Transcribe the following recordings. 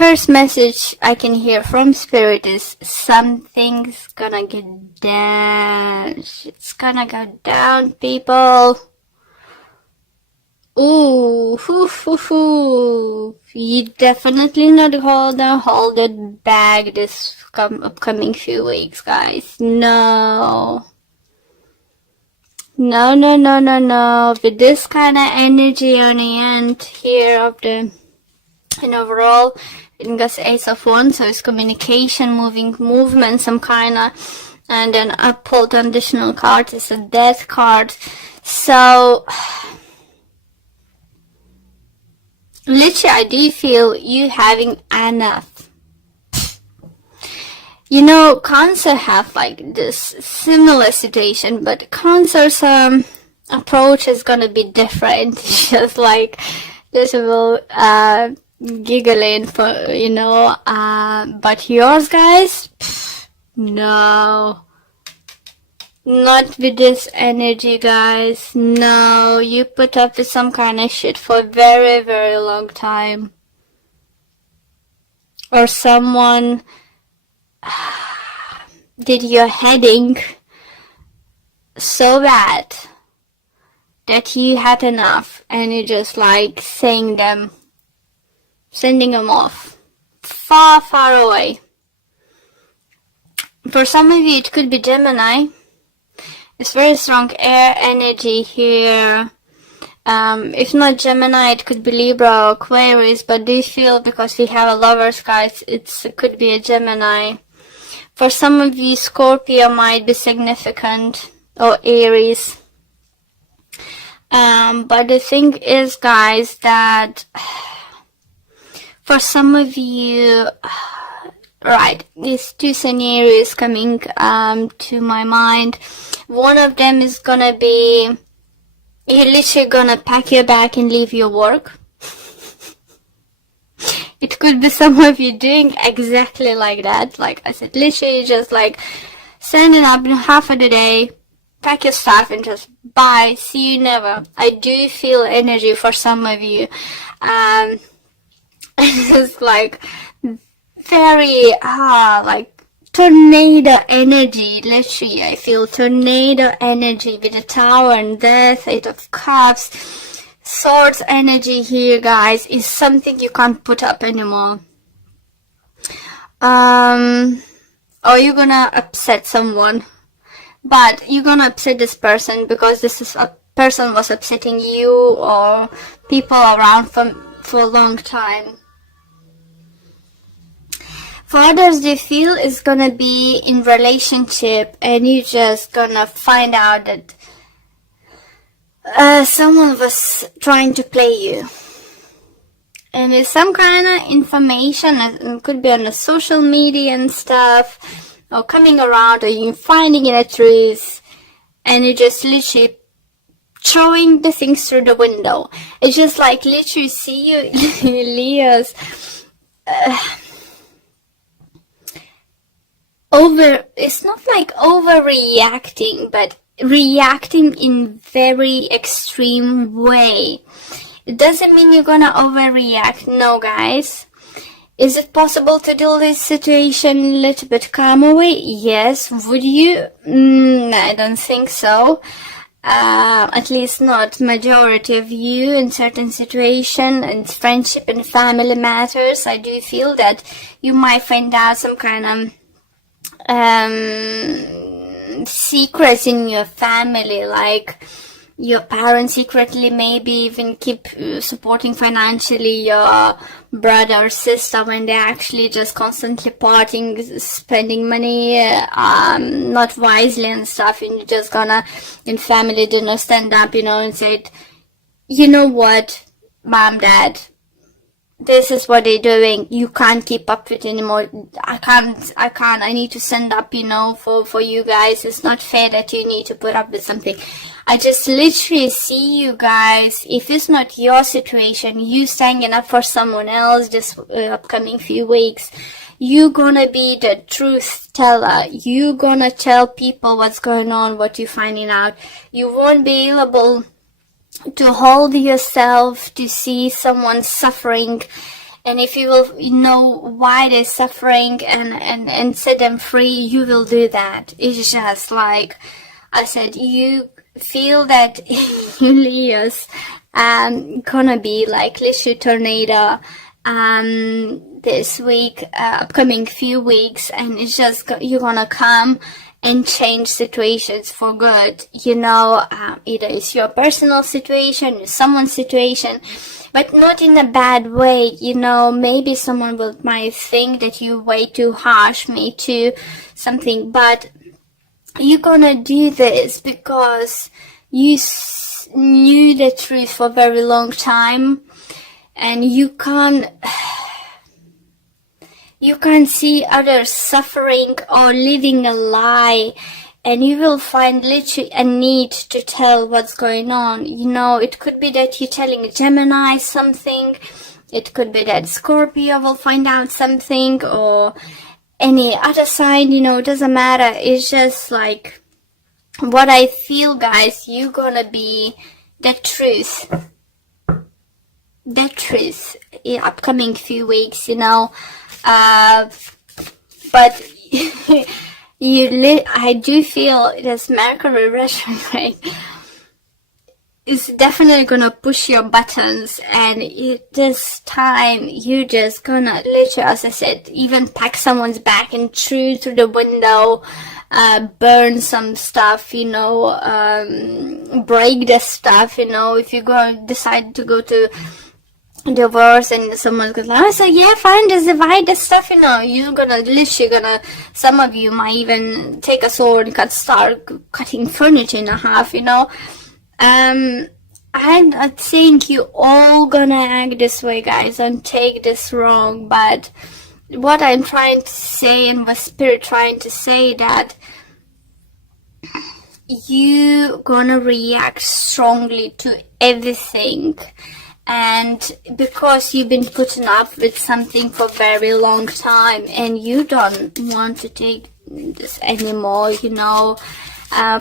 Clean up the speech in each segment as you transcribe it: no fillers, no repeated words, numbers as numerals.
first message I can hear from Spirit is something's gonna get down. It's gonna go down, people. Ooh, you definitely not hold it back this upcoming few weeks, guys. No. No. With this kind of energy on the end here of the, and overall, it goes Ace of Wands, so it's communication, movement, some kind of, and then a pulled additional card is a Death card. So, literally, I do feel you having enough. You know, Cancer have like this similar situation, but Cancer's approach is gonna be different. Just like this will giggling for, you know, but yours, guys, no, not with this energy, guys. No, you put up with some kind of shit for a very, very long time, or someone did your heading so bad that you had enough, and you just like sending them off far, far away. For some of you, it could be Gemini. It's very strong air energy here. If not Gemini, it could be Libra or Aquarius, but do you feel, because we have a Lovers, guys, it could be a Gemini. For some of you, Scorpio might be significant, or Aries. But the thing is, guys, that for some of you, right, these two scenarios coming to my mind. One of them is gonna be, you're literally gonna pack your bag and leave your work. It could be some of you doing exactly like that. Like I said, literally just like standing up in half of the day, pack your stuff and just bye, see you never. I do feel energy for some of you. It's just like very like tornado energy. Literally, I feel tornado energy with the Tower and Death, Eight of Cups. Swords energy here, guys, is something you can't put up anymore. Or you're gonna upset someone, but you're gonna upset this person because this is a person was upsetting you or people around for a long time. For others, they feel it's gonna be in relationship, and you're just gonna find out that someone was trying to play you, and there's some kind of information, it could be on the social media and stuff, or coming around, or you finding in the trees, and you just literally throwing the things through the window. It's just like literally see you Leo's it's not like overreacting, but reacting in very extreme way. It doesn't mean you're gonna overreact. No, guys. Is it possible to deal with this situation a little bit calmer way? Yes. Would you? I don't think so. At least not majority of you in certain situation, and friendship and family matters. I do feel that you might find out some kind of secrets in your family, like your parents secretly maybe even keep supporting financially your brother or sister when they're actually just constantly partying, spending money not wisely and stuff, and you're just gonna in family dinner stand up, you know, and say, you know what, mom, dad, this is what they're doing. You can't keep up with it anymore. I can't. I need to stand up, you know, for you guys. It's not fair that you need to put up with something. I just literally see you guys, if it's not your situation, you standing up for someone else this upcoming few weeks, you gonna be the truth teller. You gonna tell people what's going on, what you're finding out. You won't be able to hold yourself to see someone suffering And if you will know why they're suffering and set them free, you will do that. It's just like I said, you feel that you Leos gonna be like literally tornado this week, upcoming few weeks, and it's just you're gonna come and change situations for good. You know, either it's your personal situation, someone's situation, but not in a bad way. You know, maybe someone might think that you way too harsh, me too, something, but you're gonna do this because you knew the truth for a very long time, and you can't see others suffering or living a lie, and you will find literally a need to tell what's going on. You know, it could be that you're telling Gemini something, it could be that Scorpio will find out something, or any other sign, you know, it doesn't matter. It's just like what I feel, guys, you're gonna be the truth in upcoming few weeks, you know. But I do feel this Mercury retrograde is definitely gonna push your buttons, and this time you just gonna literally, as I said, even pack someone's back and through the window, burn some stuff, you know, break the stuff, you know. If you decide to go to divorce and someone's gonna like, oh, so yeah, fine, just divide the stuff, you know. You're gonna some of you might even take a sword and start cutting furniture in half, you know. I think you all gonna act this way, guys. Don't take this wrong, but what I'm trying to say, and what Spirit trying to say, that you gonna react strongly to everything. And because you've been putting up with something for a very long time, and you don't want to take this anymore, you know.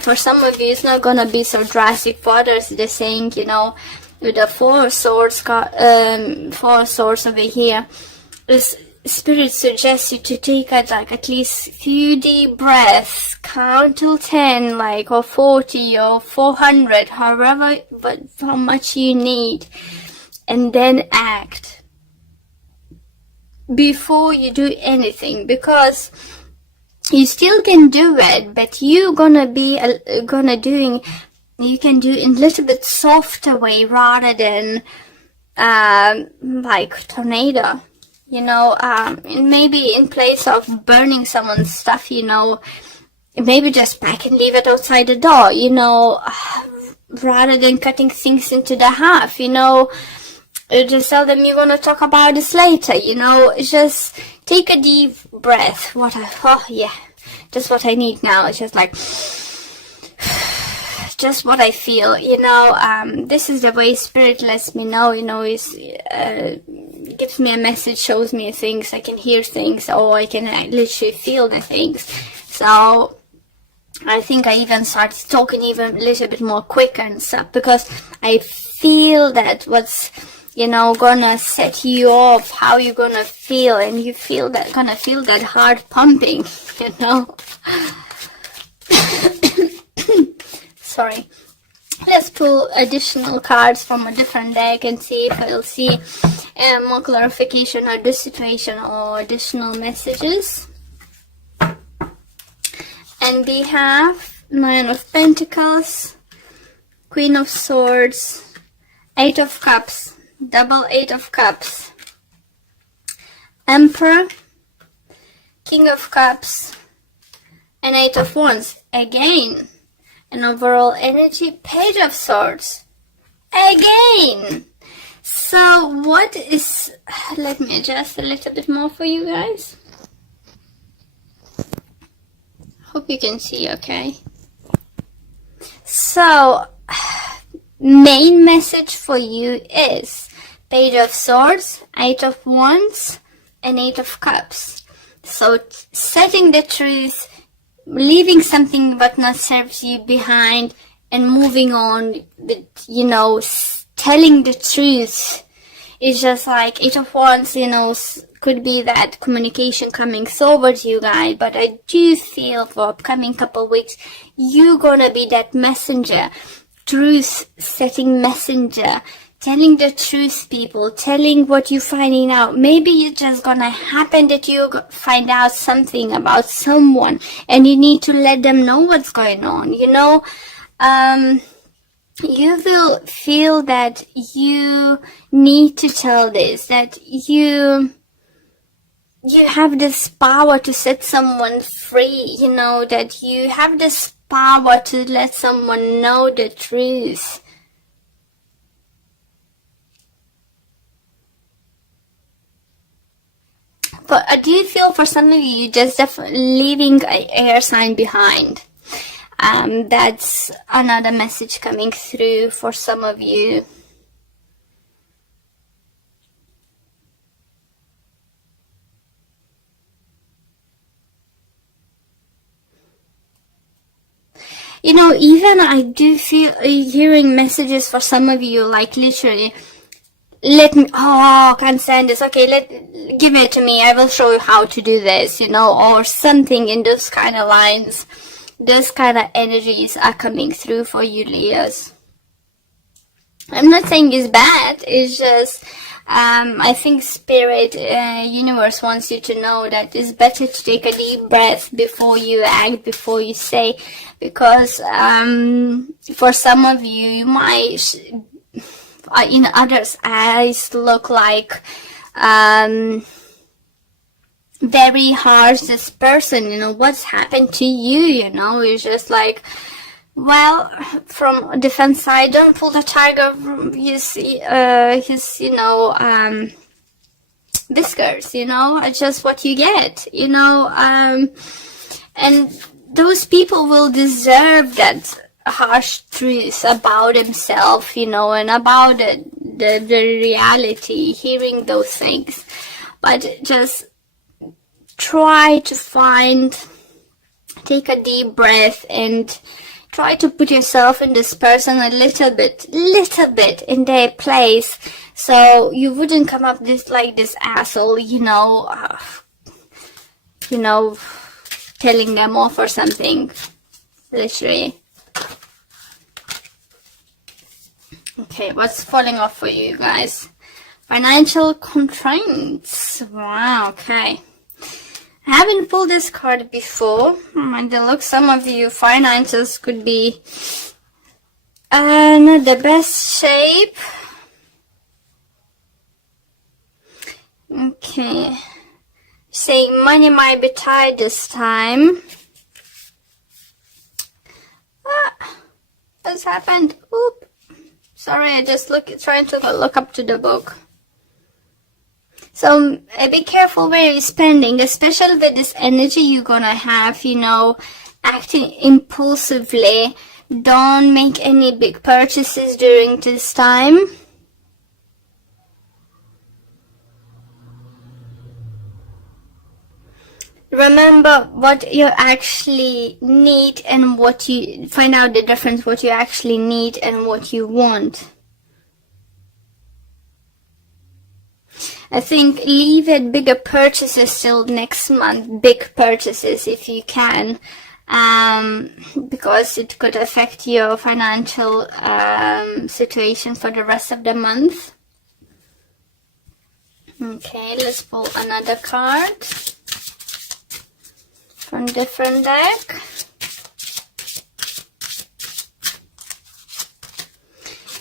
For some of you, it's not gonna be so drastic. For others, they're saying, you know, with the Four of Swords over here, this Spirit suggests you to take at least few deep breaths, count till 10, like, or 40 or 400, however, but how much you need, and then act before you do anything, because you still can do it, but you can do in a little bit softer way rather than like tornado, you know. Maybe in place of burning someone's stuff, you know, maybe just pack and leave it outside the door, you know, rather than cutting things into the half, you know. Just tell them you're gonna talk about this later, you know. Just take a deep breath. Just what I need now. It's just like, just what I feel, you know. This is the way Spirit lets me know, you know. Is gives me a message, shows me things. I can hear things, or I can literally feel the things. So I think I even started talking even a little bit more quicker and stuff, because I feel that what's, you know, gonna set you off, how you're gonna feel, and you gonna feel that heart pumping, you know. Sorry. Let's pull additional cards from a different deck and see if we'll see more clarification on this situation or additional messages. And we have Nine of Pentacles, Queen of Swords, Eight of Cups, Double Eight of Cups, Emperor, King of Cups, and Eight of Wands. Again, an overall energy, Page of Swords. Again. So what is... Let me adjust a little bit more for you guys. Hope you can see okay. So, main message for you is Page of Swords, Eight of Wands, and Eight of Cups. So, setting the truth, leaving something but not serves you behind, and moving on with, you know, telling the truth It's just like Eight of Wands, you know, could be that communication coming towards you guys, but I do feel for upcoming couple weeks, you're gonna be that messenger, truth setting messenger, telling the truth, people, telling what you're finding out. Maybe it's just gonna happen that you find out something about someone and you need to let them know what's going on, you know. You will feel that you need to tell this, that you have this power to set someone free, you know, that you have this power to let someone know the truth. But I do feel for some of you, just leaving an air sign behind. That's another message coming through for some of you. You know, even I do feel hearing messages for some of you, like literally, let me, oh, I can't stand this, okay, give it to me, I will show you how to do this, you know, or something in those kind of lines. Those kind of energies are coming through for you, Leos. I'm not saying it's bad, it's just I think Spirit, Universe wants you to know that it's better to take a deep breath before you act, before you say, because for some of you, you might, in others' eyes, look like very harsh, this person, you know, what's happened to you, you know, it's just like, well, from a defense side, don't pull the tiger from his you know, whiskers, you know, it's just what you get, you know, and those people will deserve that harsh truth about himself, you know, and about the reality, hearing those things. But just try to take a deep breath and try to put yourself in this person a little bit in their place, so you wouldn't come up like this asshole, you know, telling them off or something, literally. Okay, what's falling off for you guys? Financial constraints. Wow, okay. I haven't pulled this card before, and it looks some of you finances could be not the best shape. Okay, saying money might be tight this time. What's happened? Oop. Sorry, I just trying to look up to the book. So be careful where you're spending, especially with this energy you're gonna have, you know, acting impulsively. Don't make any big purchases during this time. Remember what you actually need and what you find out the difference, what you actually need and what you want. I think leave it bigger purchases till next month, big purchases if you can, because it could affect your financial situation for the rest of the month. Okay, let's pull another card from different deck.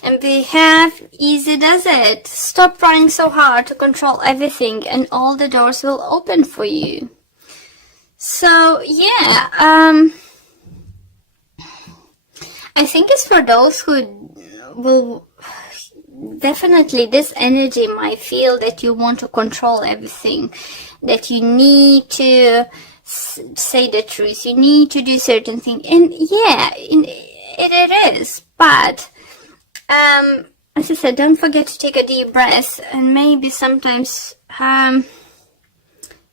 And we have easy does it. Stop trying so hard to control everything and all the doors will open for you. So yeah, I think it's for those who will definitely, this energy might feel that you want to control everything, that you need to say the truth, you need to do certain things, and yeah, it is, but as I said, don't forget to take a deep breath and maybe sometimes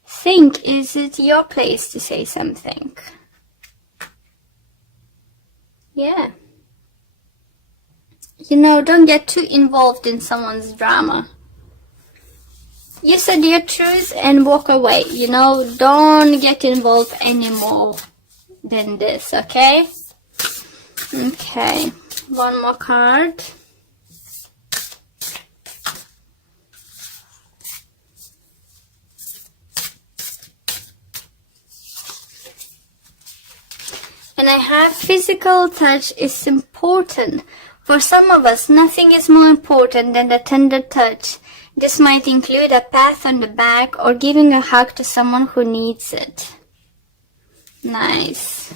think, is it your place to say something? Yeah. You know, don't get too involved in someone's drama. You said your truth and walk away. You know, don't get involved anymore than this, okay? Okay, one more card. And I have physical touch is important. For some of us, nothing is more important than the tender touch. This might include a pat on the back or giving a hug to someone who needs it. Nice.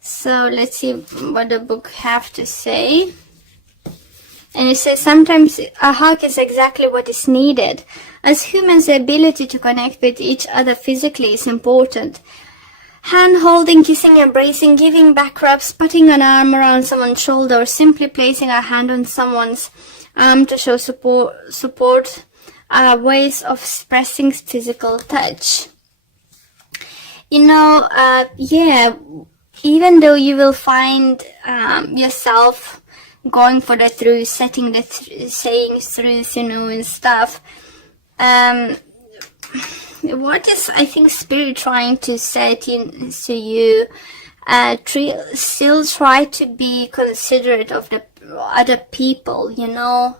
So let's see what the book have to say. And it says sometimes a hug is exactly what is needed. As humans, the ability to connect with each other physically is important. Hand holding, kissing, embracing, giving back rubs, putting an arm around someone's shoulder, or simply placing a hand on someone's arm to show support are ways of expressing physical touch. You know, yeah, even though you will find yourself going for the truth, saying truth, you know, and stuff, what is, I think, Spirit trying to say to you, still try to be considerate of the other people, you know.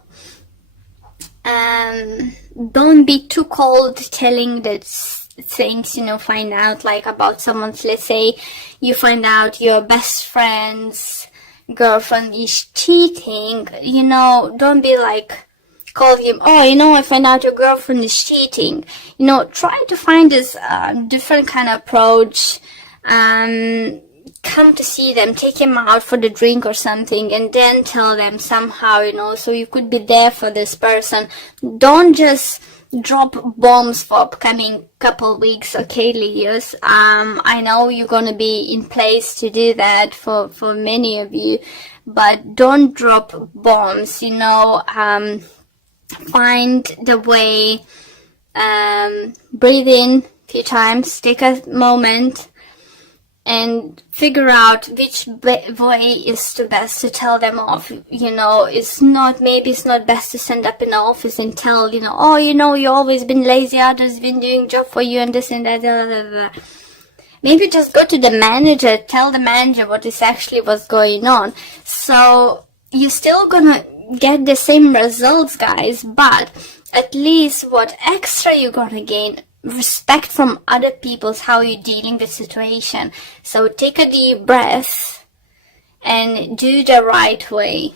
Don't be too cold telling the things, you know, find out like about someone's, let's say you find out your best friend's girlfriend is cheating, you know, don't be like, call him, oh, you know, I find out your girlfriend is cheating. You know, try to find this different kind of approach. Come to see them, take him out for the drink or something, and then tell them somehow, you know, so you could be there for this person. Don't just drop bombs for upcoming couple weeks, okay, Leos? I know you're gonna be in place to do that for many of you, but don't drop bombs, you know. Find the way, breathe in a few times, take a moment, and figure out which way is the best to tell them off. You know, maybe it's not best to stand up in the office and tell, you know, oh, you know, you always been lazy, others been doing job for you and this and that, blah, blah, blah. Maybe just go to the manager, tell the manager what is actually what's going on. So you're still gonna get the same results, guys, but at least what extra you're gonna gain, respect from other people's how you're dealing with the situation. So take a deep breath and do the right way.